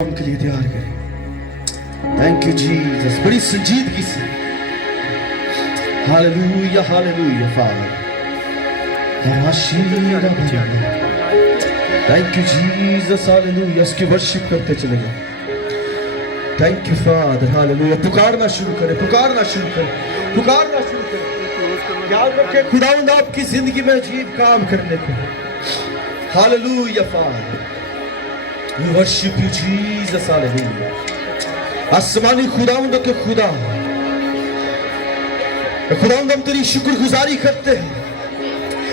उनके लिए तैयार करें। थैंक यू जीसस, बड़ी संजीदगी से। Hallelujah hallelujah father. Thank you Jesus, hallelujah. इसकी वर्शिप करते चले जाओ। Thank you father, hallelujah. पुकारना शुरू करें, पुकारना शुरू करें, पुकारना शुरू करें। याद रखें खुदावंद आपकी जिंदगी में अजीब काम करने को। Hallelujah father, we worship you Jesus, hallelujah। आसमानी खुदावंद के खुदा, खुदावंद हम तेरी शुक्रगुजारी करते हैं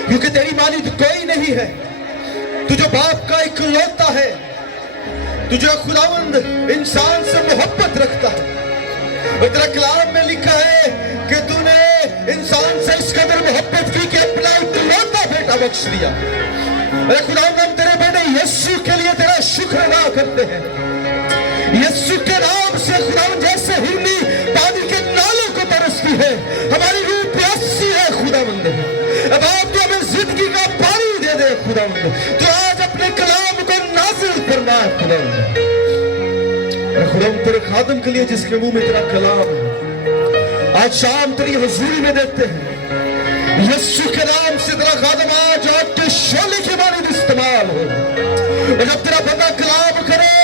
क्योंकि तेरी मानिद कोई नहीं है। तू जो बाप का इकलौता है, तू जो खुदावंद इंसान से मोहब्बत रखता है। और तेरा कलाम में लिखा है कि तूने इंसान से इस कदर मोहब्बत की कि अपना इकलौता बेटा बख्श दिया। अरे खुदावंद हम तेरे बेटे यीशु के लिए तेरा शुक्र अदा करते हैं। यीशु के नाम से खुदावंद जैसे हिरनी पानी के नालों को तरसती है, हमारी रूह प्यासी है खुदावंद। अब आप तो हमें जिंदगी का पानी दे दे खुदावंद। तो आज अपने कलाम को नाज़िल फरमा खुदावंद। अरे खुदावंद तेरे खादम के लिए जिसके मुंह में तेरा कलाम है, आज शाम तेरी हुजूरी में देते हैं। यीशु के नाम से तेरा खादम आज आपके शोले के मानिद इस्तेमाल हो। और जब तेरा बंदा कलाम करे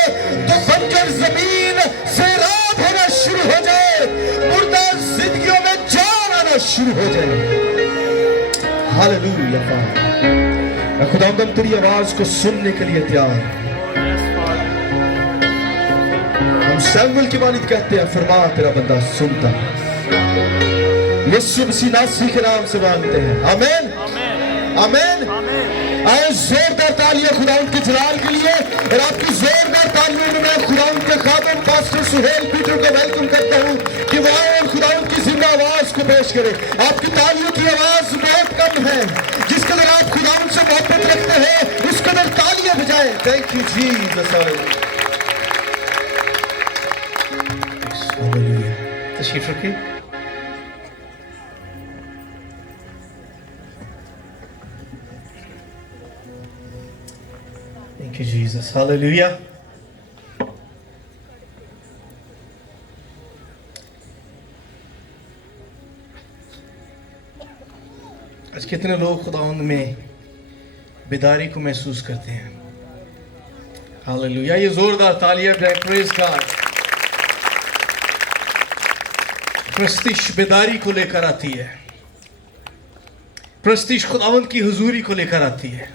तो बंजर जमीन से रात होना शुरू हो जाए, मुर्दा जिंदगियों में जान आना शुरू हो जाए। Hallelujah father. खुदावंद हम तेरी आवाज को सुनने के लिए तैयार हैं। हम सैमुएल की मानिद कहते हैं, फरमा तेरा बंदा सुनता है। यीशु मसीह नासरी के नाम से मांगते हैं, आमीन आमीन। आए जोरदार तालियां खुदावंद के जलाल के लिए। और आपकी जोरदार तालियों में मैं खुदावंद के खादम पास्टर सुहेल पीटर को वेलकम करता हूं कि वो आए और खुदावंद की जिंदा आवाज को पेश करें। आपकी तालियों की आवाज बहुत कम है। जिस कदर आप खुदावंद से मोहब्बत रखते हैं उस कदर तालियां बजाएं। Thank you Jesus, hallelujah. तशरीफ रखिए। Thank you, Jesus. Hallelujah. आज कितने लोग खुदावंद में बेदारी को महसूस करते हैं। हालेलुया। ये जोरदार तालियां बजाएं। Praise God. प्रस्तिश बेदारी को लेकर आती है, प्रस्तिश खुदावंद की हुजूरी को लेकर आती है।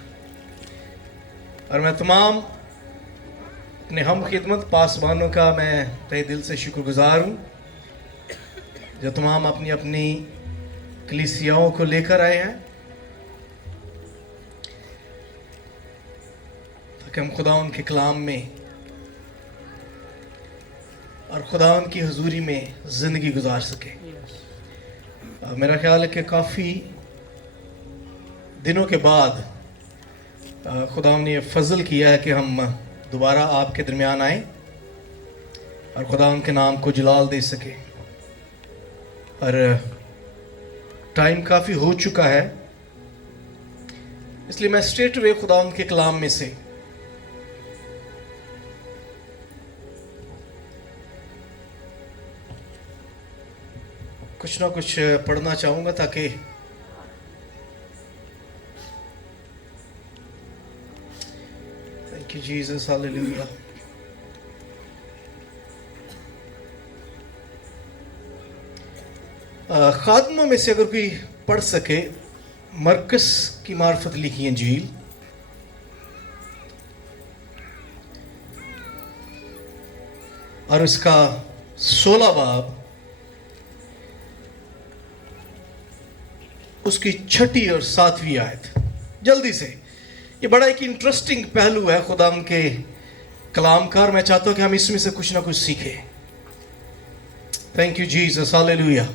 और मैं तमाम अपने हम खिदमत पासबानों का मैं तहे दिल से शुक्रगुजार हूँ जो तमाम अपनी अपनी कलीसियाओं को लेकर आए हैं ताकि हम खुदावंद के कलाम में और खुदावंद की हुजूरी में ज़िंदगी गुजार सके। मेरा ख्याल है कि काफ़ी दिनों के बाद खुदावंद ने ये फजल किया है कि हम दोबारा आपके दरमियान आए और खुदावंद के नाम को जलाल दे सके। और टाइम काफ़ी हो चुका है, इसलिए मैं स्ट्रेट वे खुदावंद के कलाम में से कुछ ना कुछ पढ़ना चाहूँगा ताकि Thank you, Jesus. Hallelujah. खादमों में से अगर कोई पढ़ सके मरकस की मार्फत लिखी इंजील, और इसका 16 बाब, उसकी 6ठी और 7वीं आयत। जल्दी से, ये बड़ा एक इंटरेस्टिंग पहलू है खुदाम के कलाम का, और मैं चाहता हूं कि हम इसमें से कुछ ना कुछ सीखें। Thank you Jesus, hallelujah.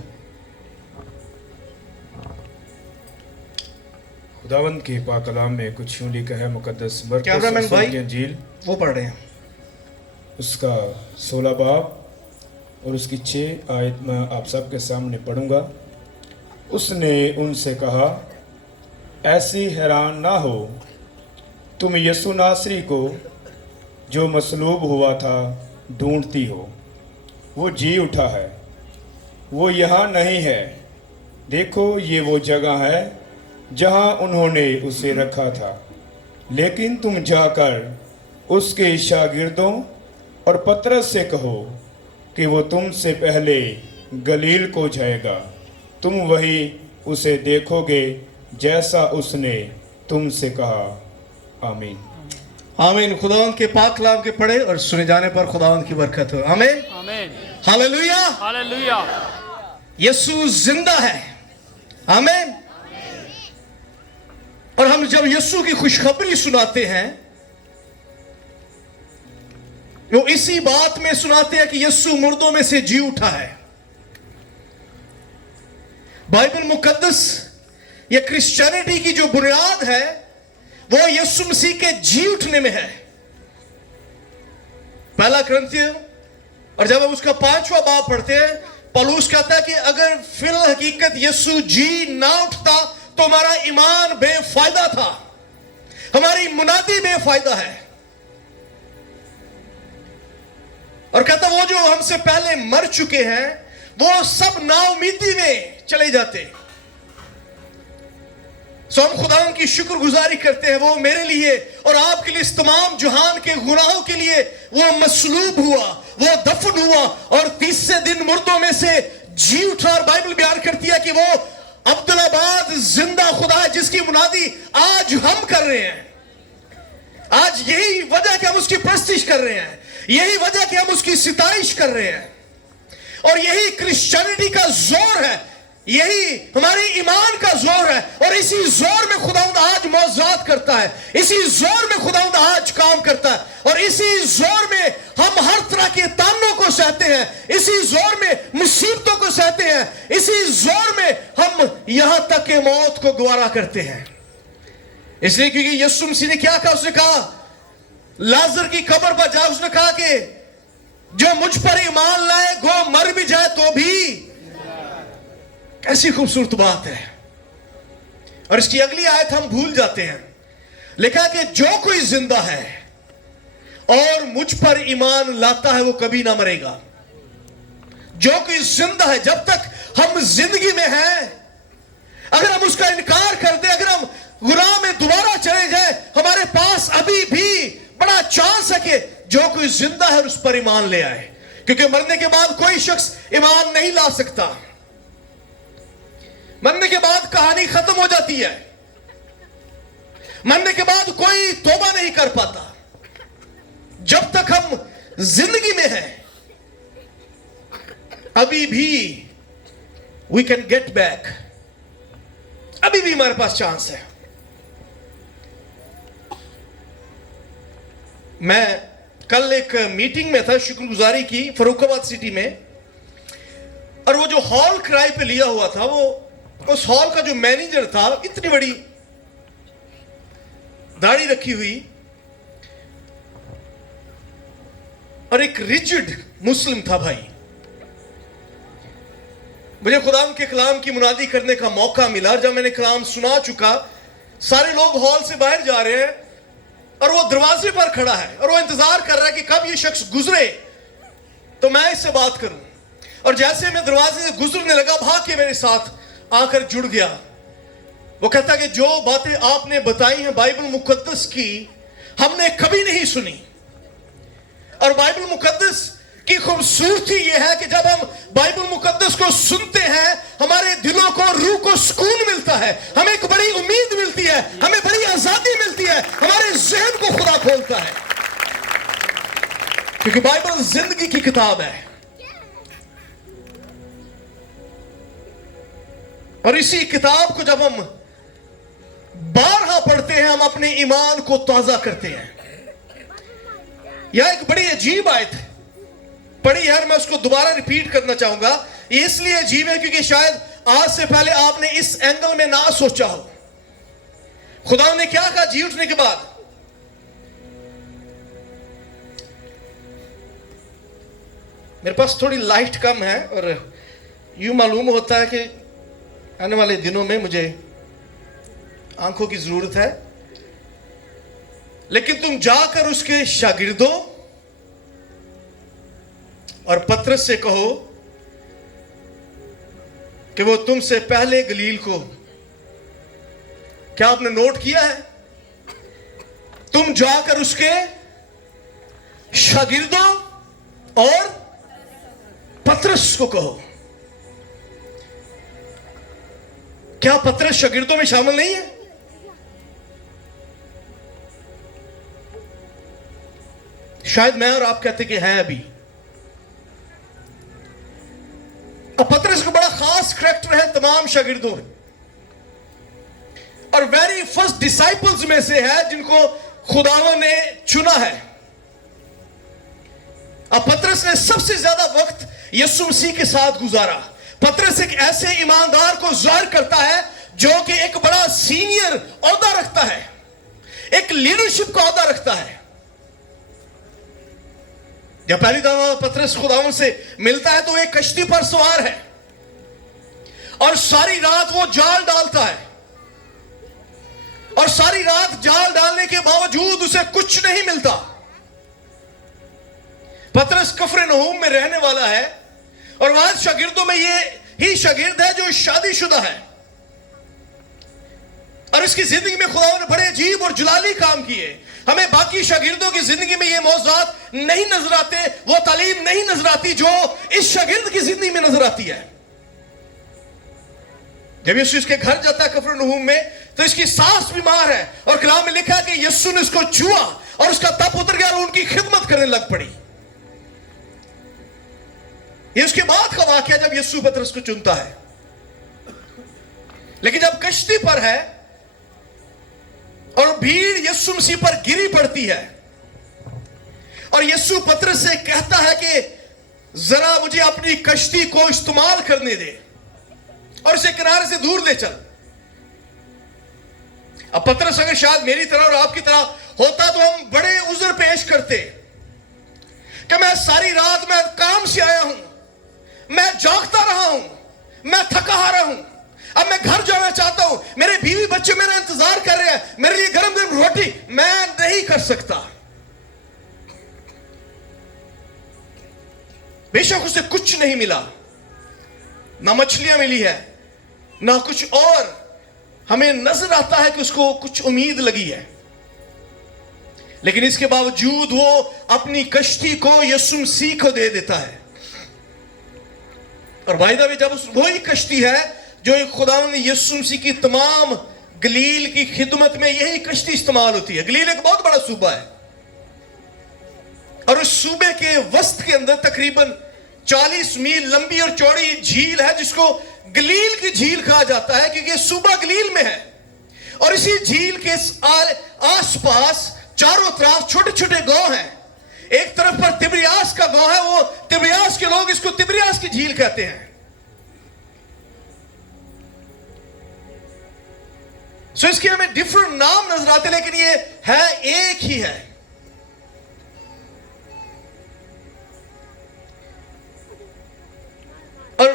खुदावंद के पाक कलाम में कुछ यूं लिखा है। मुकद्दस कैमरामैन भाई की इंजील वो पढ़ रहे हैं, उसका 16 बाब और उसकी 6 आयत मैं आप सबके सामने पढ़ूंगा। उसने उनसे कहा, ऐसी हैरान ना हो, तुम यीशु नासरी को जो मसलूब हुआ था ढूंढती हो। वो जी उठा है, वो यहाँ नहीं है। देखो ये वो जगह है जहाँ उन्होंने उसे रखा था। लेकिन तुम जाकर उसके शागिर्दों और पतरस से कहो कि वो तुमसे पहले गलील को जाएगा। तुम वही उसे देखोगे जैसा उसने तुमसे कहा। आमीन। आमीन। खुदावंद के पाक कलाम के पढ़े और सुने जाने पर खुदावंद की बरकत हो। आमीन आमीन हालेलुया। हालेलुया। यीशु जिंदा है। आमीन। और हम जब यीशु की खुशखबरी सुनाते हैं वो इसी बात में सुनाते हैं कि यीशु मुर्दों में से जी उठा है। बाइबल मुकद्दस या क्रिश्चियनिटी की जो बुनियाद है वो यीशु मसीह के जी उठने में है। पहला कुरिन्थियों और जब हम उसका 5वां बाब पढ़ते हैं, पौलुस कहता है कि अगर फिल हकीकत यीशु जी ना उठता तो हमारा ईमान बेफायदा था, हमारी मुनादी बेफायदा है। और कहता वो जो हमसे पहले मर चुके हैं वो सब नाउमीदी में चले जाते। सो हम खुदा की शुक्रगुजारी करते हैं, वो मेरे लिए और आपके लिए, इस तमाम जहान के गुनाहों के लिए वो मसलूब हुआ, वो दफन हुआ और तीसरे दिन मुर्दों में से जी उठा। और बाइबल बयान करती है कि वो अब्दुल्लाबाद जिंदा खुदा है जिसकी मुनादी आज हम कर रहे हैं। आज यही वजह कि हम उसकी प्रस्तिश कर रहे हैं, यही वजह कि हम उसकी सिताइश कर रहे हैं। और यही क्रिश्चियनिटी का जोर है, यही हमारे ईमान का जोर है। और इसी जोर में खुदावंद आज मौजूद करता है, इसी जोर में खुदावंद आज काम करता है। और इसी जोर में हम हर तरह के तानों को सहते हैं, इसी जोर में मुसीबतों को सहते हैं, इसी जोर में हम यहां तक के मौत को गवारा करते हैं। इसलिए क्योंकि यीशु मसीह ने क्या कहा, उसने कहा लाजर की कब्र पर जा, उसने कहा कि जो मुझ पर ईमान लाए गो मर भी जाए तो भी। कैसी खूबसूरत बात है। और इसकी अगली आयत हम भूल जाते हैं, लिखा कि जो कोई जिंदा है और मुझ पर ईमान लाता है वो कभी ना मरेगा। जो कोई जिंदा है, जब तक हम जिंदगी में हैं, अगर हम उसका इनकार कर दें, अगर हम गुनाह में दोबारा चले जाए, हमारे पास अभी भी बड़ा चांस है कि जो कोई जिंदा है उस पर ईमान ले आए। क्योंकि मरने के बाद कोई शख्स ईमान नहीं ला सकता। मरने के बाद कहानी खत्म हो जाती है, मरने के बाद कोई तौबा नहीं कर पाता। जब तक हम जिंदगी में हैं अभी भी वी कैन गेट बैक, अभी भी हमारे पास चांस है। मैं कल एक मीटिंग में था, शुक्रगुजारी की, फरुखाबाद सिटी में। और वो जो हॉल किराए पे लिया हुआ था, वो उस हॉल का जो मैनेजर था, इतनी बड़ी दाढ़ी रखी हुई और एक रिजिड मुस्लिम था भाई। मुझे खुदा के कलाम की मुनादी करने का मौका मिला। जब मैंने कलाम सुना चुका, सारे लोग हॉल से बाहर जा रहे हैं और वो दरवाजे पर खड़ा है और वो इंतजार कर रहा है कि कब ये शख्स गुजरे तो मैं इससे बात करूं। और जैसे मैं दरवाजे से गुजरने लगा, भाग के मेरे साथ आकर जुड़ गया। वो कहता कि जो बातें आपने बताई हैं बाइबल मुकद्दस की, हमने कभी नहीं सुनी। और बाइबल मुकद्दस की खूबसूरती यह है कि जब हम बाइबल मुकद्दस को सुनते हैं, हमारे दिलों को, रूह को सुकून मिलता है, हमें एक बड़ी उम्मीद मिलती है, हमें बड़ी आजादी मिलती है, हमारे जहन को खुदा खोलता है। क्योंकि बाइबल जिंदगी की किताब है। और इसी किताब को जब हम बारहा पढ़ते हैं, हम अपने ईमान को ताजा करते हैं। यह एक बड़ी अजीब आयत है, पढ़ी है, मैं उसको दोबारा रिपीट करना चाहूंगा। ये इसलिए अजीब है क्योंकि शायद आज से पहले आपने इस एंगल में ना सोचा हो। खुदा ने क्या कहा जी उठने के बाद? मेरे पास थोड़ी लाइट कम है और यूं मालूम होता है कि आने वाले दिनों में मुझे आंखों की जरूरत है। लेकिन तुम जाकर उसके शागिर्दों और पतरस से कहो कि वो तुमसे पहले गलील को, क्या आपने नोट किया है? तुम जाकर उसके शागिर्दों और पतरस को कहो। क्या पतरस शागिर्दों में शामिल नहीं है? शायद मैं और आप कहते कि हैं अभी। अब पतरस को बड़ा खास करैक्टर है तमाम शागिर्दों में, और वेरी फर्स्ट डिसाइपल्स में से है जिनको खुदावन ने चुना है। अब पतरस ने सबसे ज्यादा वक्त यीशु मसीह के साथ गुजारा। पतरस एक ऐसे ईमानदार को जाहिर करता है जो कि एक बड़ा सीनियर ओहदा रखता है, एक लीडरशिप का ओहदा रखता है। जब पहली दफा पतरस खुदावन से मिलता है तो एक कश्ती पर सवार है और सारी रात वो जाल डालता है, और सारी रात जाल डालने के बावजूद उसे कुछ नहीं मिलता। पतरस कफरनहूम में रहने वाला है और वहां शागिर्दों में ये ही शागिर्द है जो शादीशुदा है, और इसकी जिंदगी में खुदा ने बड़े अजीब और जलाली काम किए। हमें बाकी शागिर्दों की जिंदगी में ये मौजूदात नहीं नजर आते, वो तालीम नहीं नजर आती जो इस शागिर्द की जिंदगी में नजर आती है। जब यीशु इसके घर जाता है कफरनहूम में, तो इसकी सास बीमार है और कलाम में लिखा है कि यीशु ने उसको छुआ और उसका तप उतर गया और उनकी खिदमत करने लग पड़ी। ये उसके बाद का वाकया जब यीशु पतरस को चुनता है। लेकिन जब कश्ती पर है और भीड़ यीशु मसीह पर गिरी पड़ती है और यीशु पतरस से कहता है कि जरा मुझे अपनी कश्ती को इस्तेमाल करने दे और इसे किनारे से दूर ले चल। अब पतरस अगर शायद मेरी तरह और आपकी तरह होता तो हम बड़े उज़र पेश करते कि मैं सारी रात में काम से आया हूं, मैं जागता रहा हूं, मैं थका हारा हूं, अब मैं घर जाना चाहता हूं, मेरे बीवी बच्चे मेरा इंतजार कर रहे हैं, मेरे लिए गरम गरम रोटी मैं नहीं कर सकता। बेशक उसे कुछ नहीं मिला, ना मछलियां मिली है ना कुछ और। हमें नजर आता है कि उसको कुछ उम्मीद लगी है, लेकिन इसके बावजूद वो अपनी कश्ती को यीशु मसीह को दे देता है। और भाई दा जब वही कश्ती है जो खुदा ने यीशु मसीह की तमाम गलील की खिदमत में यही कश्ती इस्तेमाल होती है। गलील एक बहुत बड़ा सूबा है और उस सूबे के वस्त के अंदर तकरीबन 40 मील लंबी और चौड़ी झील है जिसको गलील की झील कहा जाता है क्योंकि सूबा गलील में है। और इसी झील के आसपास चारों तरफ छोटे छोटे गांव हैं। एक तरफ पर तिब्रियास का गांव है, वो तिब्रियास के लोग इसको तिब्रियास की झील कहते हैं। सो इसके हमें डिफरेंट नाम नजर आते लेकिन ये है एक ही है। और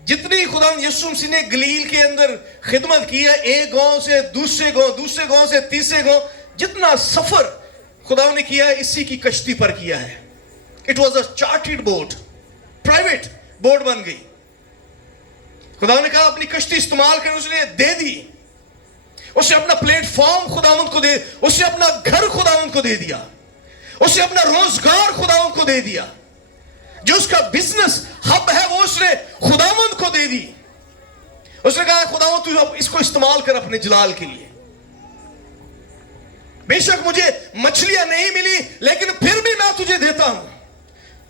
जितनी खुदा यीशु मसीह ने गलील के अंदर खिदमत की है, एक गांव से दूसरे गांव, दूसरे गांव से तीसरे गांव, जितना सफर खुदा ने किया है इसी की कश्ती पर किया है। It was a chartered boat, private boat बन गई। खुदा ने कहा अपनी कश्ती इस्तेमाल कर, उसने दे दी। उसे अपना प्लेटफॉर्म खुदावंद को दे, उसे अपना घर खुदावंद को दे दिया, उसे अपना रोजगार खुदावंद को दे दिया, जो उसका बिजनेस हब है वो उसने खुदावंद को दे दी। उसने कहा खुदावंद तू इसको इस्तेमाल कर अपने जलाल के लिए। बेशक मुझे मछलियां नहीं मिली लेकिन फिर भी मैं तुझे देता हूं।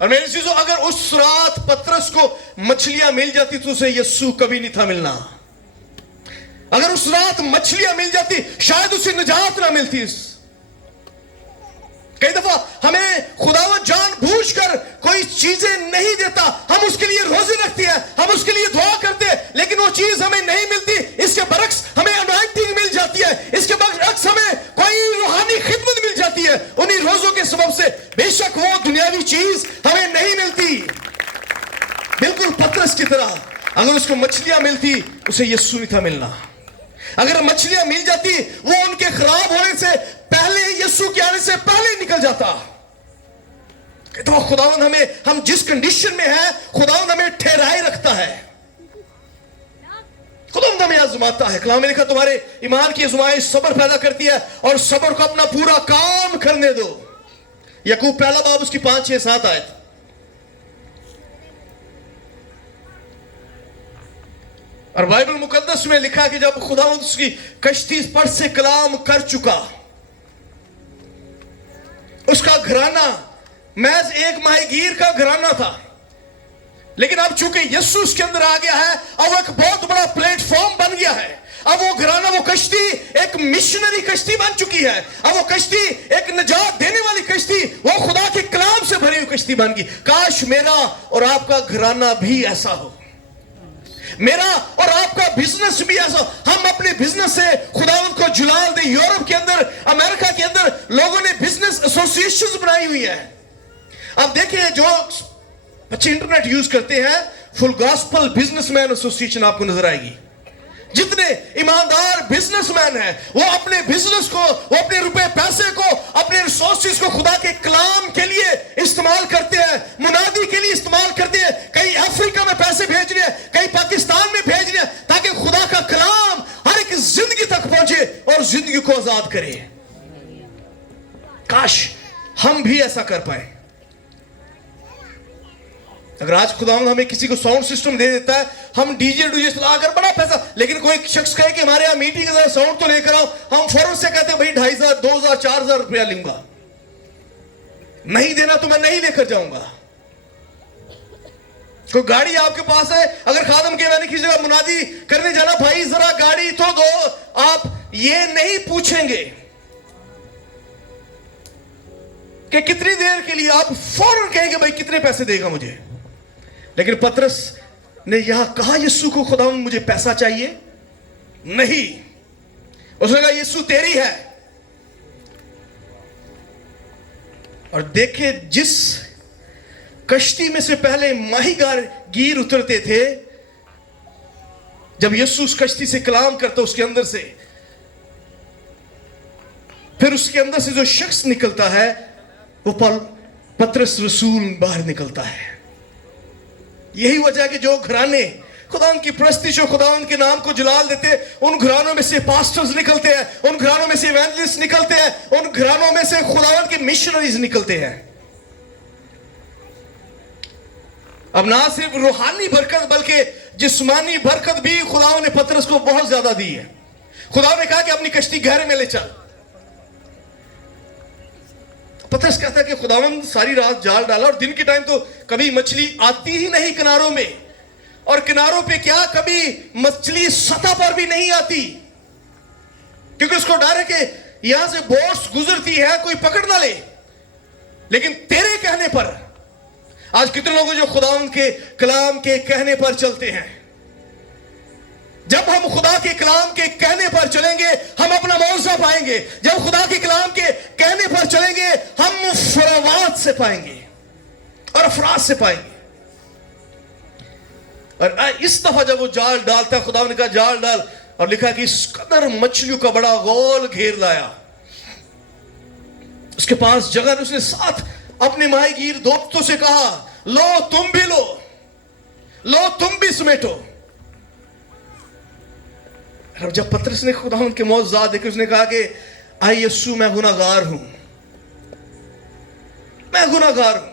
और मेरी चीजों अगर उस रात पतरस को मछलियां मिल जाती तो उसे यीशु कभी नहीं था मिलना। अगर उस रात मछलियां मिल जाती शायद उसे निजात ना मिलती। कई दफा हमें खुदावंद जानबूझकर कोई चीजें नहीं देता, हम उसके लिए रोजे रखते हैं, हम उसके लिए दुआ करते हैं, लेकिन वो चीज हमें नहीं मिलती। इसके बरक्स हमें अनॉइंटिंग मिल जाती है, इसके बरक्स हमें कोई रूहानी खिदमत मिल जाती है उन्हीं रोजों के सबब से। बेशक वो दुनियावी चीज हमें नहीं मिलती। बिल्कुल पतरस की तरह अगर उसको मछलियां मिलती उसे यीशु नहीं था मिलना। अगर मछलियां मिल जाती वो उनके खराब होने से पहले यीशु के आने से पहले निकल जाता। तो खुदावंद हम जिस कंडीशन में है, खुदावंद हमें ठहराए रखता है, खुदावंद हमें आजमाता है। कलाम में लिखा तुम्हारे ईमान की आजमाइश सब्र पैदा करती है और सब्र को अपना पूरा काम करने दो। याकूब पहला बाब उसकी 5, 6, 7 आयत। और बाइबल मुकद्दस में लिखा कि जब खुदावंद उसकी कश्ती पर से कलाम कर चुका, उसका घराना महज एक माहीगीर का घराना था, लेकिन अब चूंकि यीशु उसके अंदर आ गया है, अब एक बहुत बड़ा प्लेटफॉर्म बन गया है। अब वो घराना, वो कश्ती एक मिशनरी कश्ती बन चुकी है। अब वो कश्ती एक निजात देने वाली कश्ती, वो खुदा के कलाम से भरी हुई कश्ती बन गई। काश मेरा और आपका घराना भी ऐसा हो, मेरा और आपका बिजनेस भी ऐसा। हम अपने बिजनेस से खुदावंद को जुलाल दे। यूरोप के अंदर, अमेरिका के अंदर लोगों ने बिजनेस एसोसिएशंस बनाई हुई है। अब देखिए, जो बच्चे इंटरनेट यूज करते हैं, फुल गॉस्पल बिजनेसमैन एसोसिएशन आपको नजर आएगी। जितने ईमानदार बिजनेसमैन हैं, वो अपने बिजनेस को, वो अपने रुपए पैसे को, अपने रिसोर्सेज को खुदा के कलाम के लिए इस्तेमाल करते हैं, मुनादी के लिए इस्तेमाल करते हैं। कहीं अफ्रीका में पैसे भेज रहे हैं, कहीं पाकिस्तान में भेज रहे हैं, ताकि खुदा का कलाम हर एक जिंदगी तक पहुंचे और जिंदगी को आजाद करे। काश हम भी ऐसा कर पाए। अगर आज खुदावंद हमें किसी को साउंड सिस्टम दे देता है, हम डीजे चलाकर बड़ा पैसा, लेकिन कोई शख्स कहे कि हमारे यहां मीटिंग है, साउंड तो लेकर आओ, हम फौरन से कहते हैं भाई 2,500, 2,000, 4,000 रुपया लूंगा, नहीं देना तो मैं नहीं लेकर जाऊंगा। कोई गाड़ी आपके पास है, अगर खादम के मैंने किसी जगह मुनादी करने जाना, भाई जरा गाड़ी तो दो, आप ये नहीं पूछेंगे कि कितनी देर के लिए, आप फौरन कहेंगे भाई कितने पैसे देगा मुझे। लेकिन पतरस ने यहां कहा, यीशु को खुदावंद मुझे पैसा चाहिए नहीं। उसने कहा यीशु तेरी है। और देखे, जिस कश्ती में से पहले माहीगीर उतरते थे, जब यीशु उस कश्ती से कलाम करता उसके अंदर से, फिर उसके अंदर से जो शख्स निकलता है वो पतरस रसूल बाहर निकलता है। यही वजह है कि जो घराने खुदावंद की प्रस्तिश और खुदावंद के नाम को जलाल देते, उन घरानों में से पास्टर्स निकलते हैं, उन घरानों में से इवेंजलिस्ट निकलते हैं, उन घरानों में से खुदावंद के मिशनरीज निकलते हैं। अब ना सिर्फ रूहानी बरकत बल्कि जिस्मानी बरकत भी खुदावंद ने पतरस को बहुत ज्यादा दी है। खुदा ने कहा कि अपनी कश्ती गहरे में ले चल। पतरस कहता है कि खुदावंद सारी रात जाल डाला और दिन के टाइम तो कभी मछली आती ही नहीं किनारों में, और किनारों पे क्या कभी मछली सतह पर भी नहीं आती, क्योंकि उसको डर है कि यहां से बोट्स गुजरती है, कोई पकड़ ना ले। लेकिन तेरे कहने पर, आज कितने लोग जो खुदावंद के कलाम के कहने पर चलते हैं। जब हम खुदा के कलाम के कहने पर चलेंगे, हम अपना मौजा पाएंगे। जब खुदा के कलाम के कहने पर चलेंगे, हम फरावात से पाएंगे और अफराज से पाएंगे। और इस दफा जब वो जाल डालता है, खुदा ने कहा जाल डाल, और लिखा कि इस कदर मछलियों का बड़ा गोल घेर लाया। उसके पास जगह, उसने साथ अपने माहीगीर दोस्तों से कहा, लो तुम भी लो तुम भी समेटो। और जब पतरस ने खुदावंद के मौजूद देखे, उसने कहा कि आई यीशु, मैं गुनाहगार हूं, मैं गुनाहगार हूं,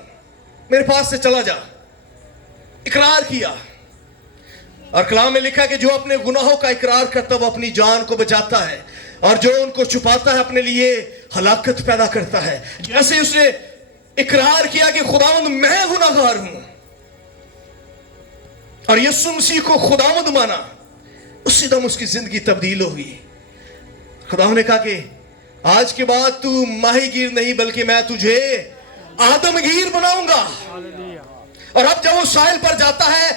मेरे पास से चला जा। इकरार किया, और कलाम में लिखा कि जो अपने गुनाहों का इकरार करता है वो अपनी जान को बचाता है, और जो उनको छुपाता है अपने लिए हलाकत पैदा करता है। जैसे उसने इकरार किया कि खुदावंद मैं गुनाहगार हूं, और यीशु मसीह को खुदावंद माना, उसी दम उसकी जिंदगी तब्दील हो गई। खुदा ने कहा कि आज के बाद तू माहीगीर नहीं बल्कि मैं तुझे आदमगीर बनाऊंगा। और अब जब वो साहिल पर जाता है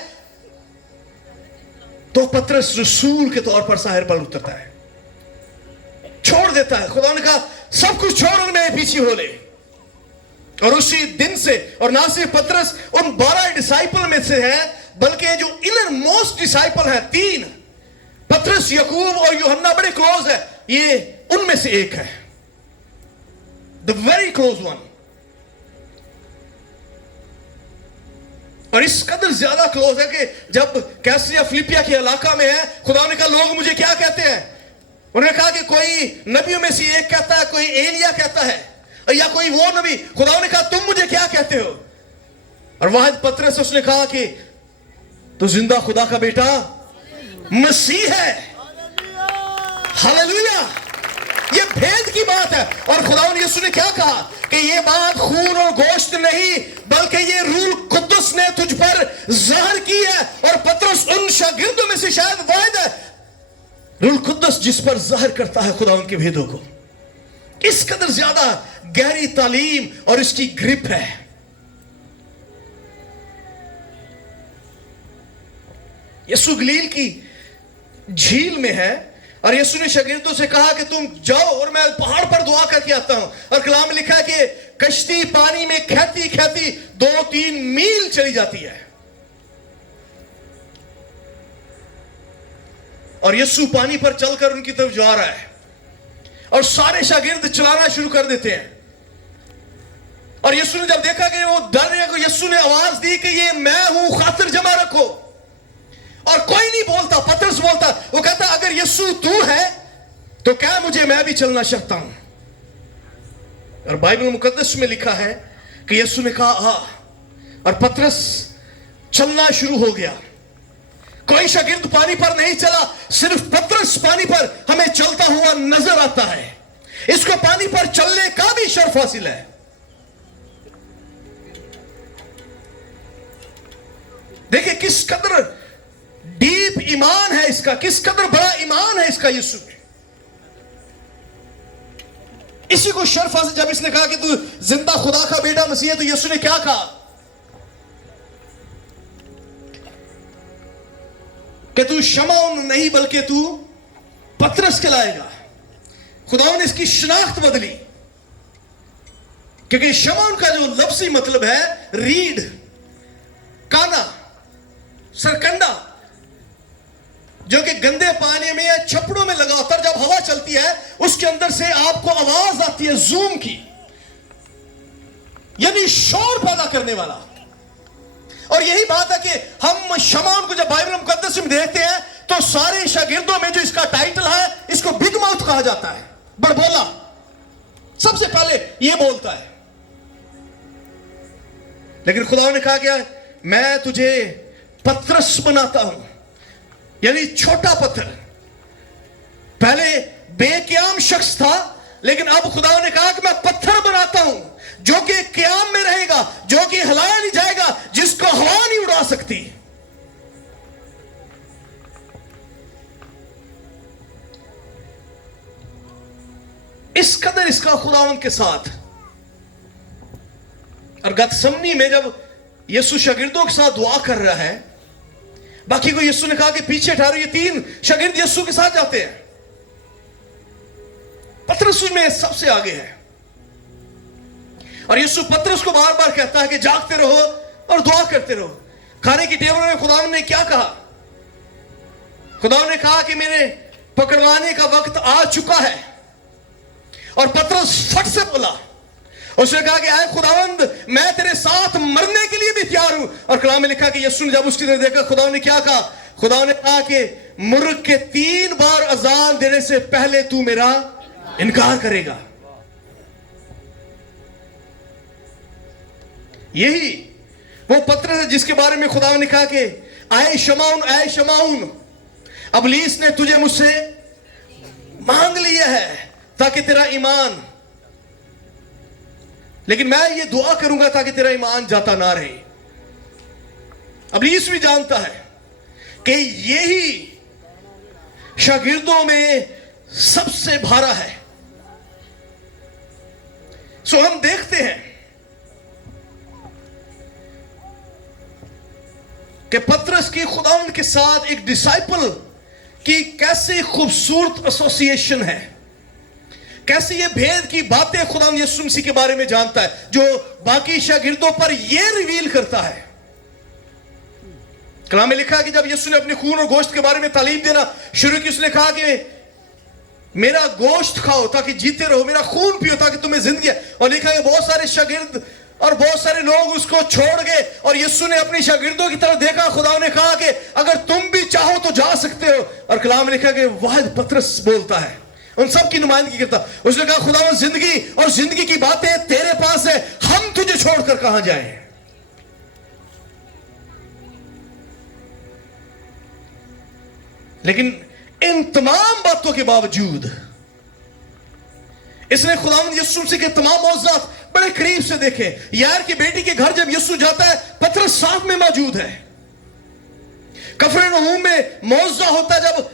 तो पतरस रसूल के तौर पर साहिल पर उतरता है, छोड़ देता है। खुदा ने कहा सब कुछ छोड़ और मेरे पीछे हो ले। और उसी दिन से, और ना सिर्फ पतरस उन 12 डिसाइपल में से है, बल्कि जो इनर मोस्ट डिसाइपल है 3, पतरस, याकूब और यूहन्ना बड़े क्लोज है, ये उनमें से एक है। The very close one. और इस कदर ज्यादा क्लोज है कि जब कैसरिया फिलिपिया के इलाका में है, खुदा ने कहा लोग मुझे क्या कहते हैं? उन्होंने कहा कि कोई नबियों में से एक कहता है, कोई एलिया कहता है, या कोई वो नबी। खुदा ने कहा तुम मुझे क्या कहते हो? और वहां पतरस से उसने कहा कि तू जिंदा खुदा का बेटा मसीह है। हालेलुया, ये भेद की बात है। और खुदा ने यीशु ने क्या कहा कि ये बात खून और गोश्त नहीं, बल्कि ये रूह कुद्दुस ने तुझ पर ज़ाहिर की है। और पतरस उन शागिर्दों में से शायद वाहिद है, रूह कुद्दुस जिस पर ज़ाहिर करता है खुदा उनके भेदों को। इस कदर ज्यादा गहरी तालीम और इसकी ग्रिप है। यीशु गलील की झील में है और यीशु ने शागिर्दों से कहा कि तुम जाओ और मैं पहाड़ पर दुआ करके आता हूं। और कलाम में लिखा है कि कश्ती पानी में कहती कहती 2-3 मील चली जाती है और यीशु पानी पर चलकर उनकी तरफ जा रहा है और सारे शागिर्द चलाना शुरू कर देते हैं। और यीशु ने जब देखा कि वो डर रहे हैं, यीशु ने आवाज दी कि ये मैं हूं, खातिर जमा रखो। और कोई नहीं बोलता, पतरस बोलता। वो कहता अगर यीशु तू है तो क्या मुझे, मैं भी चलना चाहता हूं। और बाइबल मुकद्दस में लिखा है कि यीशु ने कहा आ, और पतरस चलना शुरू हो गया। कोई शागिर्द पानी पर नहीं चला, सिर्फ पतरस पानी पर हमें चलता हुआ नजर आता है। इसको पानी पर चलने का भी शर्फ हासिल है। देखिए किस कदर डीप ईमान है इसका, किस कदर बड़ा ईमान है इसका यीशु। इसी को शर्फ हासिल, जब इसने कहा कि तू जिंदा खुदा का बेटा मसीह है, तो यीशु ने क्या कहा कि तू शमौन नहीं बल्कि तू पतरस कहलाएगा। खुदा ने इसकी शनाख्त बदली, क्योंकि शमौन का जो लफ्जी मतलब है रीड, काना, सरकंडा, जो कि गंदे पानी में या छपड़ों में लगातार जब हवा चलती है उसके अंदर से आपको आवाज आती है जूम की, यानी शोर पैदा करने वाला। और यही बात है कि हम शमौन को जब बाइबल मुकद्दस में देखते हैं तो सारे शागिर्दों में जो इसका टाइटल है, इसको बिग माउथ कहा जाता है, बड़बोला। सबसे पहले यह बोलता है। लेकिन खुदा ने कहा क्या, मैं तुझे पतरस बनाता हूं, यानी छोटा पत्थर। पहले बेक्याम शख्स था, लेकिन अब खुदा ने कहा कि मैं पत्थर बनाता हूं जो कि क्याम में रहेगा, जो कि हिलाया नहीं जाएगा, जिसको हवा नहीं उड़ा सकती। इस कदर इसका खुदावन के साथ। और गतसमनी में जब यीशु शागिर्दों के साथ दुआ कर रहा है, बाकी को यीशु ने कहा कि पीछे ठहरो। ये 3 शागिर्द यीशु के साथ जाते हैं, पतरस में सबसे आगे है। और यीशु पतरस को बार बार कहता है कि जागते रहो और दुआ करते रहो। खाने की टेबल में खुदा ने क्या कहा? खुदा ने कहा कि मेरे पकड़वाने का वक्त आ चुका है। और पतरस फट से बोला, उसने कहा कि आए खुदावंद, मैं तेरे साथ मरने के लिए भी तैयार हूं। और कलाम में लिखा कि यीशु ने जब उसकी तरफ देखा, खुदा ने क्या कहा? खुदा ने कहा कि मुर्ग के 3 बार अजान देने से पहले तू मेरा इनकार करेगा। यही वो पत्र है जिसके बारे में खुदा ने कहा कि आए शमाउन, अबलीस ने तुझे मुझसे मांग लिया है ताकि तेरा ईमान, लेकिन मैं ये दुआ करूंगा ताकि तेरा ईमान जाता ना रहे। अबलीस भी जानता है कि यही शागिर्दों में सबसे भारा है। सो हम देखते हैं कि पतरस की खुदावंद के साथ एक डिसाइपल की कैसे खूबसूरत एसोसिएशन है, कैसे ये भेद की बातें खुदावंद यीशु मसीह के बारे में जानता है, जो बाकी शागिर्दों पर ये रिवील करता है। कलाम में लिखा है कि जब यीशु ने अपने खून और गोश्त के बारे में तालीम देना शुरू की, उसने कहा कि मेरा गोश्त खाओ ताकि जीते रहो, मेरा खून पियो ताकि तुम्हें जिंदगी है। और लिखा है बहुत सारे शागिर्द और बहुत सारे लोग उसको छोड़ गए और यीशु ने अपनी शागिर्दों की तरफ देखा। खुदा ने कहा कि अगर तुम भी चाहो तो जा सकते हो। और कलाम में लिखा कि वाहिद पतरस बोलता है, उन सब की नुमाइंदगी करता। उसने कहा खुदा जिंदगी और जिंदगी की बातें तेरे पास है, हम तुझे छोड़कर कहां जाएं। लेकिन इन तमाम बातों के बावजूद इसने खुदावंद यीशु मसीह के तमाम मौजूदात बड़े करीब से देखे। यार की बेटी के घर जब यीशु जाता है, पतरस साथ में मौजूद है। कफरनहूम में मौजूदा होता है जब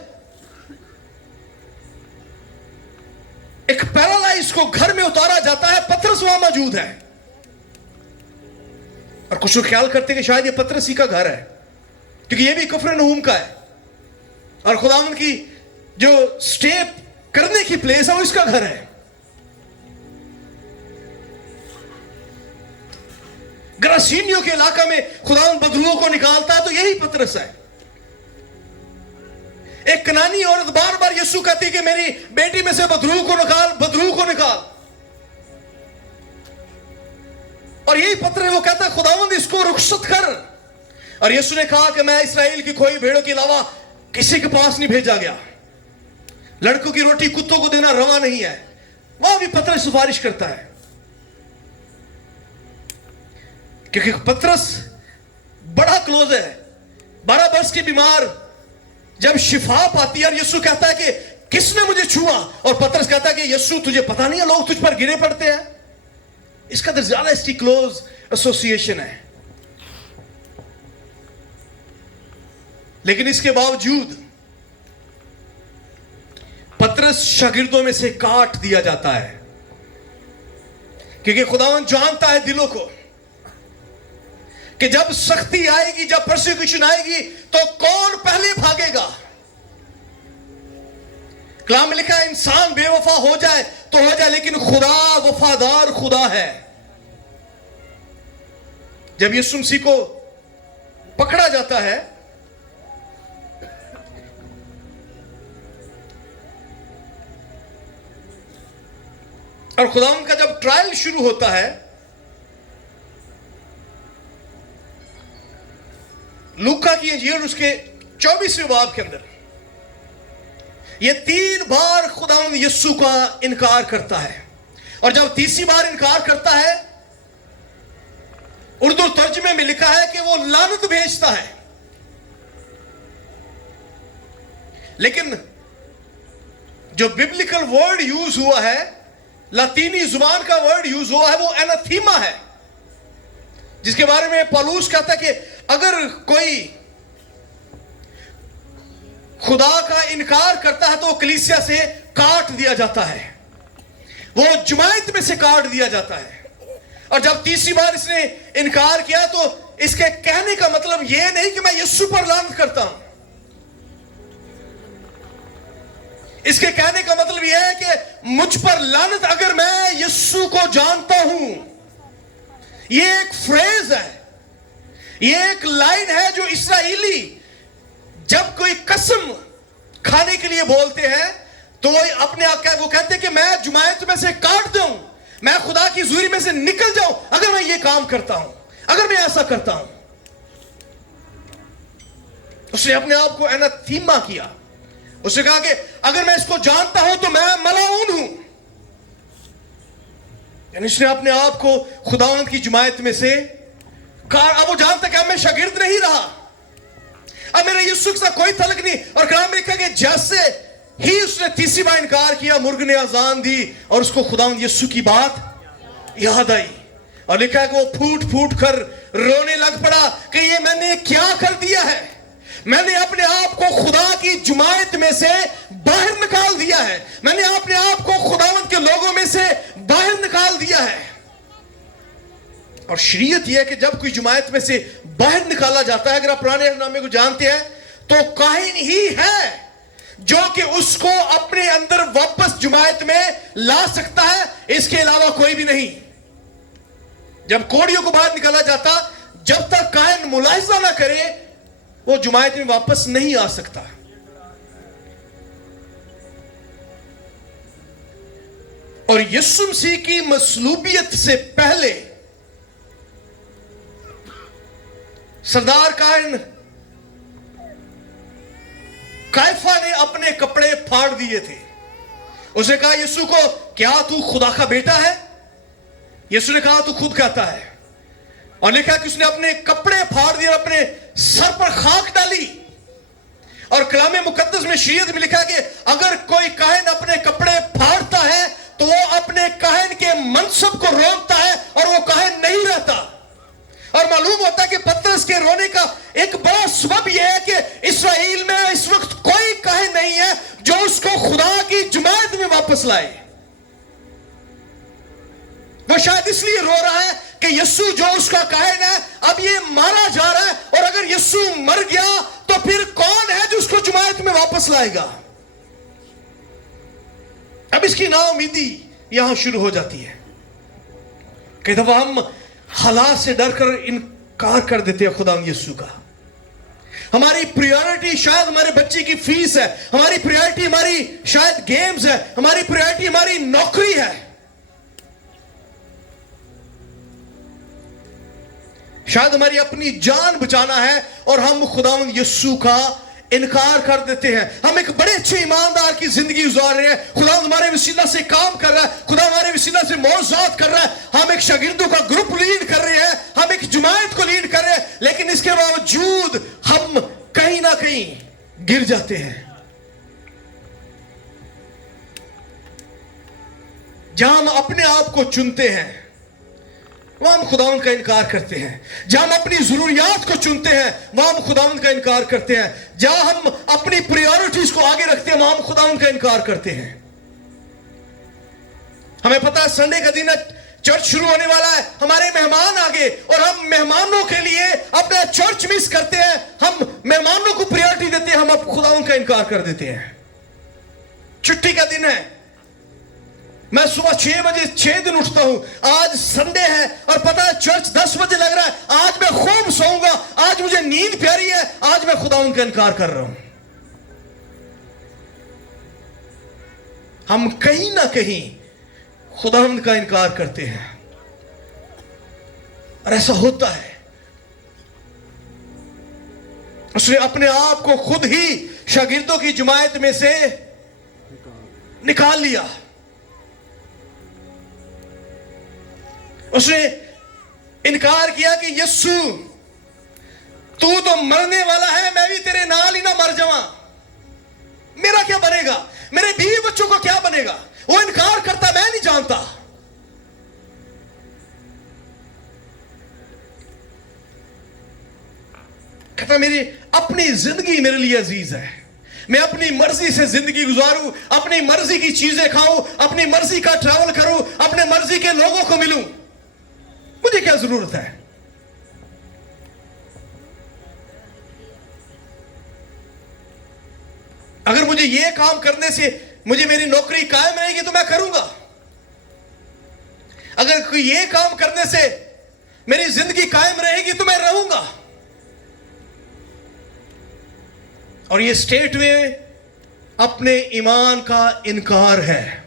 एक पैरालाइज को घर में उतारा जाता है, पतरस वहां मौजूद है। और कुछ लोग ख्याल करते हैं कि शायद ये पतरस ही का घर है, क्योंकि ये भी कफरनहूम का है और खुदावंद की जो स्टे करने की प्लेस है वो इसका घर है। गरासीनियों के इलाका में खुदावंद बदलुओं को निकालता है तो यही पतरस है। एक कनानी औरत बार बार यीशु कहती है कि मेरी बेटी में से बदलू को निकाल, बदलू को निकाल। और यही पत्र वो कहता है खुदावंद इसको रुखसत कर। और यीशु ने कहा कि मैं इस्राएल की खोई भेड़ों के अलावा किसी के पास नहीं भेजा गया। लड़कों की रोटी कुत्तों को देना रवा नहीं है। वहां भी पतरस सिफारिश करता है, क्योंकि पतरस बड़ा क्लोज है। 12 वर्ष की बीमार जब शिफा पाती है और यीशु कहता है कि किसने मुझे छुआ, और पतरस कहता है कि यीशु तुझे पता नहीं है लोग तुझ पर गिरे पड़ते हैं। इसका तो ज्यादा इसकी क्लोज एसोसिएशन है। लेकिन इसके बावजूद पतरस शागिर्दों में से काट दिया जाता है, क्योंकि खुदावंद जानता है दिलों को कि जब सख्ती आएगी, जब परसिक्यूशन आएगी तो कौन पहले भागेगा। कलाम में लिखा है इंसान बेवफा हो जाए तो हो जाए, लेकिन खुदा वफादार खुदा है। जब यीशु मसीह को पकड़ा जाता है और खुदावंद का जब ट्रायल शुरू होता है, लूका की इंजील उसके 24वें बाब के अंदर यह 3 बार खुदावंद यीशु का इनकार करता है। और जब तीसरी बार इनकार करता है, उर्दू तर्जुमे में लिखा है कि वो लानत भेजता है। लेकिन जो बिब्लिकल वर्ड यूज हुआ है, लातीनी जुबान का वर्ड यूज हुआ है, वो एनाथीमा है, जिसके बारे में पौलुस कहता है कि अगर कोई खुदा का इनकार करता है तो कलीसिया से काट दिया जाता है, वो जमायत में से काट दिया जाता है। और जब तीसरी बार इसने इनकार किया तो इसके कहने का मतलब यह नहीं कि मैं यीशु पर लानत करता हूं। इसके कहने का मतलब यह है कि मुझ पर लानत अगर मैं यीशु को जानता हूं। यह एक फ्रेज है, यह एक लाइन है जो इस्राएली जब कोई कसम खाने के लिए बोलते हैं तो अपने आप वो कहते हैं कि मैं जुमायत में से काट दूं, मैं खुदा की हुजूरी में से निकल जाऊं अगर मैं ये काम करता हूं, अगर मैं ऐसा करता हूं। उसने अपने आप को एनाथीमा किया। उसने कहा कि अगर मैं इसको जानता हूं तो मैं मलाऊन हूं। यानी उसने अपने आप को खुदावंद की जुमायत में से अब वो जानता कि अब मैं शागिर्द नहीं रहा, अब मेरा यीशु के साथ कोई तलक नहीं। और कलाम में लिखा कि जैसे ही उसने तीसरी बार इनकार किया, मुर्ग ने अजान दी और उसको खुदावंद यीशु की बात याद आई और लिखा है कि वो फूट फूट कर रोने लग पड़ा कि ये मैंने क्या कर दिया है। मैंने अपने आप को खुदा की जुमायत में से बाहर निकाल दिया है, मैंने अपने आप को खुदावंद के लोगों में से बाहर निकाल दिया है। और शरीयत यह है कि जब कोई जुमायत में से बाहर निकाला जाता है, अगर आप पुराने नामे को जानते हैं, तो काहिन ही है जो कि उसको अपने अंदर वापस जुमायत में ला सकता है, इसके अलावा कोई भी नहीं। जब कोड़ियों को बाहर निकाला जाता, जब तक काहिन मुलाहिजा ना करे वो जुमायत में वापस नहीं आ सकता। और यीशु मसीह की मसलूबियत से पहले सरदार कायफा ने अपने कपड़े फाड़ दिए थे। उसने कहा यीशु को, क्या तू खुदा का बेटा है? यीशु ने कहा, तू खुद कहता है। और लिखा कि उसने अपने कपड़े फाड़ दिए, अपने सर पर खाक डाली। और कलाम मुकद्दस में, शरीयत में लिखा कि अगर कोई काहिन अपने कपड़े फाड़ता है तो वो अपने काहिन के मनसब को रोकता है और वो काहिन नहीं रहता। और मालूम होता है कि पतरस के रोने का एक बड़ा सबब यह है कि इस्राएल में इस वक्त कोई काहिन नहीं है जो उसको खुदा की जमात में वापस लाए। वो शायद इसलिए रो रहा है कि यीशु जो उसका काहिन है अब ये मारा जा रहा है, और अगर यीशु मर गया तो फिर कौन है जो उसको जमात में वापस लाएगा? अब इसकी नाउमीदी यहां शुरू हो जाती है। कई दफा हम हालात से डरकर इनकार कर देते हैं खुदा यीशु का। हमारी प्रायोरिटी शायद हमारे बच्चे की फीस है, हमारी प्रायोरिटी हमारी शायद गेम्स है, हमारी प्रायोरिटी हमारी नौकरी है, शायद हमारी अपनी जान बचाना है, और हम खुदावंद यीशु का इनकार कर देते हैं। हम एक बड़े अच्छे ईमानदार की जिंदगी गुजार रहे हैं, खुदा हमारे वसीला से काम कर रहा है, खुदा हमारे वसीला से मौजूद कर रहा है, हम एक शागिर्दों का ग्रुप लीड कर रहे हैं, हम एक जमात को लीड कर रहे हैं, लेकिन इसके बावजूद हम कहीं ना कहीं गिर जाते हैं। जहां हम अपने आप को चुनते हैं वहां हम खुदावंद का इनकार करते हैं। जहां हम अपनी जरूरियात को चुनते हैं वहां हम खुदावंद का इनकार करते हैं। जहां हम अपनी प्रायोरिटीज को आगे रखते हैं वहां हम खुदावंद का इनकार करते हैं। हमें पता है संडे का दिन है, चर्च शुरू होने वाला है, हमारे मेहमान आ गए और हम मेहमानों के लिए अपना चर्च मिस करते हैं। हम मेहमानों को प्रायोरिटी देते हैं, हम अब खुदावंद का इनकार कर देते हैं। छुट्टी का दिन है, मैं सुबह 6 बजे 6 दिन उठता हूं, आज संडे है और पता है चर्च 10 बजे लग रहा है, आज मैं खूब सोऊंगा, आज मुझे नींद प्यारी है, आज मैं खुदावंद का इनकार कर रहा हूं। हम कहीं ना कहीं खुदावंद का इनकार करते हैं और ऐसा होता है। उसने अपने आप को खुद ही शागिर्दों की जमात में से निकाल लिया। उसने इनकार किया कि यीशु तू तो मरने वाला है, मैं भी तेरे नाल ही ना मर जावां, मेरा क्या बनेगा, मेरे बीवी बच्चों को क्या बनेगा। वो इनकार करता, मैं नहीं जानता। कहता मेरी अपनी जिंदगी मेरे लिए अजीज है, मैं अपनी मर्जी से जिंदगी गुजारूं, अपनी मर्जी की चीजें खाऊं, अपनी मर्जी का ट्रैवल करूं, अपने मर्जी के लोगों को मिलूं, मुझे क्या जरूरत है। अगर मुझे यह काम करने से मुझे मेरी नौकरी कायम रहेगी तो मैं करूंगा, अगर कोई यह काम करने से मेरी जिंदगी कायम रहेगी तो मैं रहूंगा। और यह स्टेट में अपने ईमान का इनकार है।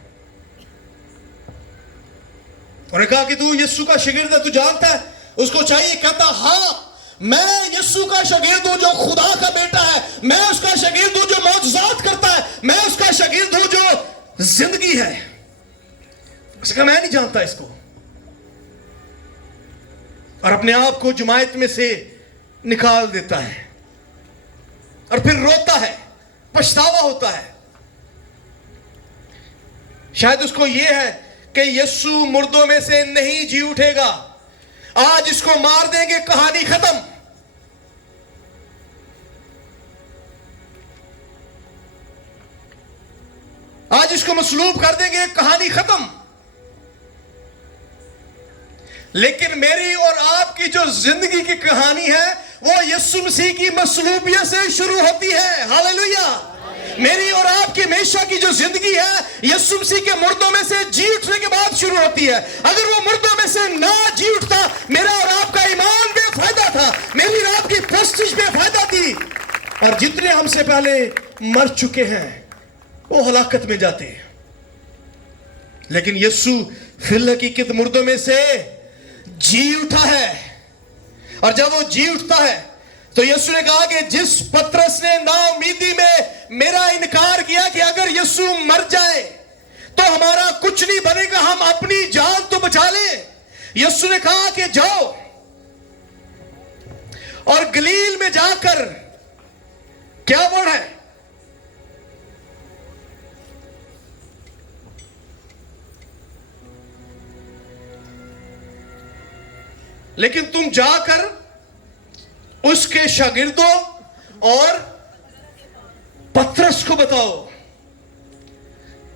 उन्होंने कहा कि तू यीशु का शागिर्द है, तू जानता है उसको चाहिए, कहता हां मैं यीशु का शागिर्द हूं जो खुदा का बेटा है, मैं उसका शागिर्द हूं जो मौजूजात करता है, मैं उसका शागिर्द हूं जो जिंदगी है। उसने कहा मैं नहीं जानता इसको, और अपने आप को जमात में से निकाल देता है और फिर रोता है, पछतावा होता है। शायद उसको यह है कि यीशु मुर्दों में से नहीं जी उठेगा, आज इसको मार देंगे, कहानी खत्म। आज इसको मसलूब कर देंगे, कहानी खत्म। लेकिन मेरी और आपकी जो जिंदगी की कहानी है वो यीशु मसीह की मसलूबियत से शुरू होती है। हालेलुया। मेरी और आपकी हमेशा की जो जिंदगी है यीशु मसीह के मुर्दों में से जी उठने के बाद शुरू होती है। अगर वो मुर्दों में से ना जी उठता, मेरा और आपका ईमान बेफायदा था, मेरी और आपकी प्रेस्टीज बेफायदा थी, और जितने हमसे पहले मर चुके हैं वो हलाकत में जाते हैं। लेकिन यीशु फिल हकीकत मुर्दों में से जी उठा है। और जब वो जी उठता है तो यीशु ने कहा कि जिस पतरस ने नाउमीदी में मेरा इनकार किया कि अगर यीशु मर जाए तो हमारा कुछ नहीं बनेगा, हम अपनी जान तो बचा लें। यीशु ने कहा कि जाओ और गलील में जाकर, क्या वर्ड है, लेकिन तुम जाकर उसके शागिर्दों और पतरस को बताओ।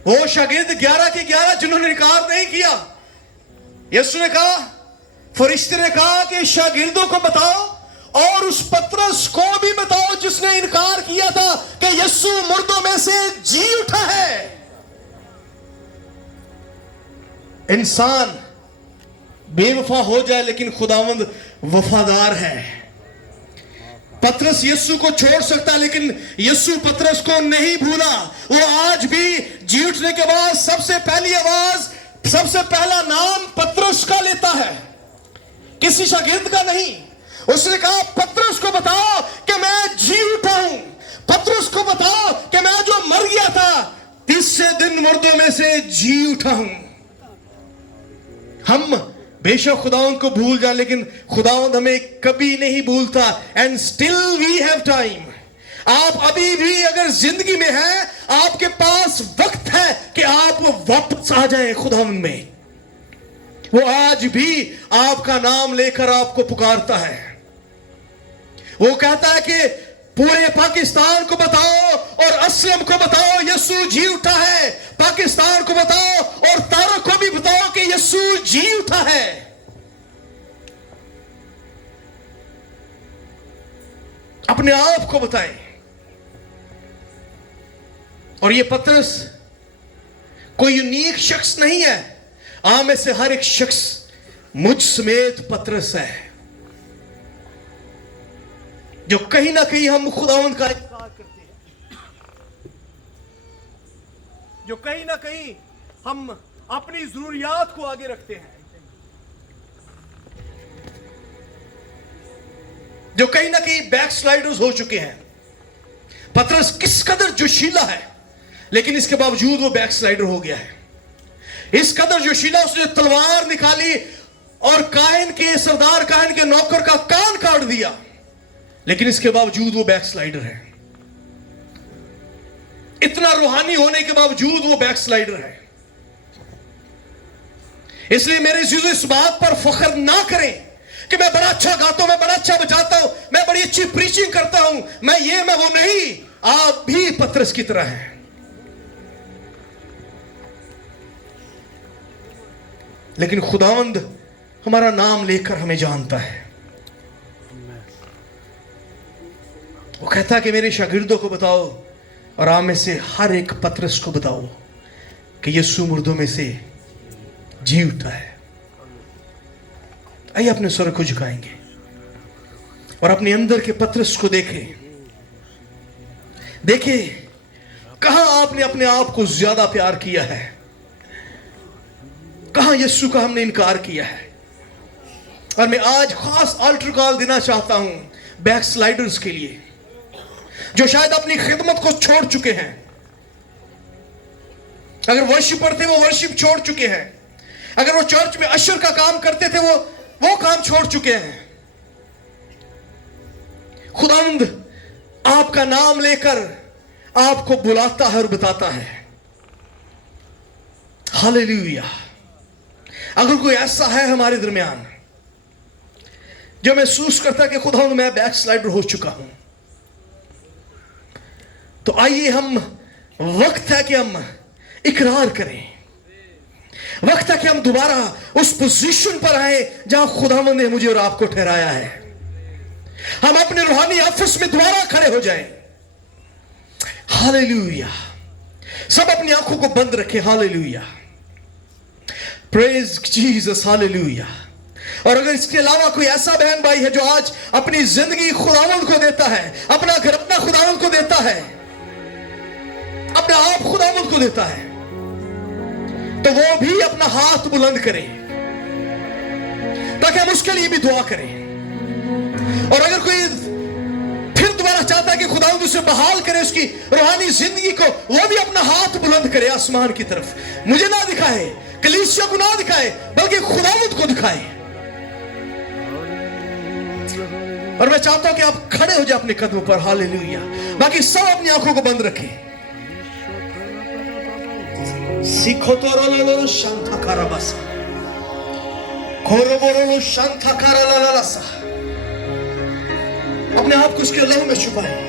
वो शागिर्द 11 के 11 जिन्होंने इनकार नहीं किया, यीशु ने कहा, फरिश्ते ने कहा कि शागिर्दों को बताओ और उस पतरस को भी बताओ जिसने इनकार किया था कि यीशु मुर्दों में से जी उठा है। इंसान बेवफा हो जाए लेकिन खुदावंद वफादार है। पतरस यीशु को छोड़ सकता लेकिन यीशु पतरस को नहीं भूला। वो आज भी जी उठने के बाद सबसे पहली आवाज, सबसे पहला नाम पतरस का लेता है, किसी शागिर्द का नहीं। उसने कहा पतरस को बताओ कि मैं जी उठा हूं, पतरस को बताओ कि मैं जो मर गया था तीसरे दिन मुर्दों में से जी उठा हूं। हम बेशक खुदावंद को भूल जाए लेकिन खुदावंद हमें कभी नहीं भूलता। And still we have time. आप अभी भी अगर जिंदगी में हैं, आपके पास वक्त है कि आप वापस आ जाएं खुदावंद में। वो आज भी आपका नाम लेकर आपको पुकारता है। वो कहता है कि पूरे पाकिस्तान को बताओ और असलम को बताओ यीशु जी उठा है। पाकिस्तान को बताओ और तारों को भी बताओ कि यीशु जी उठा है। अपने आप को बताएं। और ये पतरस कोई यूनिक शख्स नहीं है, आम में से हर एक शख्स मुझ समेत पतरस है, जो कहीं ना कहीं हम खुदावंद का इनकार करते हैं, जो कहीं ना कहीं हम अपनी जरूरियात को आगे रखते हैं, जो कहीं ना कहीं बैकस्लाइडर्स हो चुके हैं। पतरस किस कदर जोशीला है लेकिन इसके बावजूद वो बैकस्लाइडर हो गया है। इस कदर जोशीला, उसने तलवार निकाली और कायन के सरदार, कायन के नौकर का कान काट दिया, लेकिन इसके बावजूद वो बैकस्लाइडर है। इतना रूहानी होने के बावजूद वो बैकस्लाइडर है। इसलिए मेरे अज़ीज़ों, इस बात पर फख्र ना करें कि मैं बड़ा अच्छा गाता हूं, मैं बड़ा अच्छा बजाता हूं, मैं बड़ी अच्छी प्रीचिंग करता हूं, मैं ये मैं वो नहीं। आप भी पतरस की तरह हैं। लेकिन खुदावंद हमारा नाम लेकर हमें जानता है। वो कहता है कि मेरे शागिर्दों को बताओ और आप में से हर एक पतरस को बताओ कि यीशु मुर्दों में से जी उठा है। आइए अपने स्वर को झुकाएंगे और अपने अंदर के पतरस को देखें। देखिए कहां आपने अपने आप को ज्यादा प्यार किया है, कहां यीशु का हमने इनकार किया है। और मैं आज खास अल्टर कॉल देना चाहता हूं बैकस्लाइडर्स के लिए, जो शायद अपनी खिदमत को छोड़ चुके हैं। अगर वर्शिपर थे वो वर्शिप छोड़ चुके हैं, अगर वो चर्च में अशर का काम करते थे वो काम छोड़ चुके हैं। खुदावंद आपका नाम लेकर आपको बुलाता है और बताता है। हालेलुया। अगर कोई ऐसा है हमारे दरमियान जो महसूस करता है कि खुदावंद मैं बैकस्लाइडर हो चुका हूं, तो आइए हम, वक्त है कि हम इकरार करें, वक्त है कि हम दोबारा उस पोजीशन पर आए जहां खुदावंद ने मुझे और आपको ठहराया है। हम अपने रूहानी ऑफिस में दोबारा खड़े हो जाएं। हालेलुया। सब अपनी आंखों को बंद रखें। Hallelujah, praise Jesus. हालेलुया। और अगर इसके अलावा कोई ऐसा बहन भाई है जो आज अपनी जिंदगी खुदावंद को देता है, अपना घर अपना खुदावंद को देता है, अपने आप खुदावंद को देता है, तो वो भी अपना हाथ बुलंद करे ताकि हम उसके लिए भी दुआ करें। और अगर कोई फिर दोबारा चाहता है कि खुदावंद उसे बहाल करे उसकी रूहानी जिंदगी को, वो भी अपना हाथ बुलंद करे आसमान की तरफ। मुझे ना दिखाए, कलीसिया को ना दिखाए, बल्कि खुदावंद को दिखाए। और मैं चाहता हूं कि आप खड़े हो जाए अपने कदमों पर। हालेलुया। बाकी सब अपनी आंखों को बंद रखें। सीखो तो रोलो शांता काराबासा, खोरो शांता कारालालासा। अपने आप को उसके लहू में छुपाए।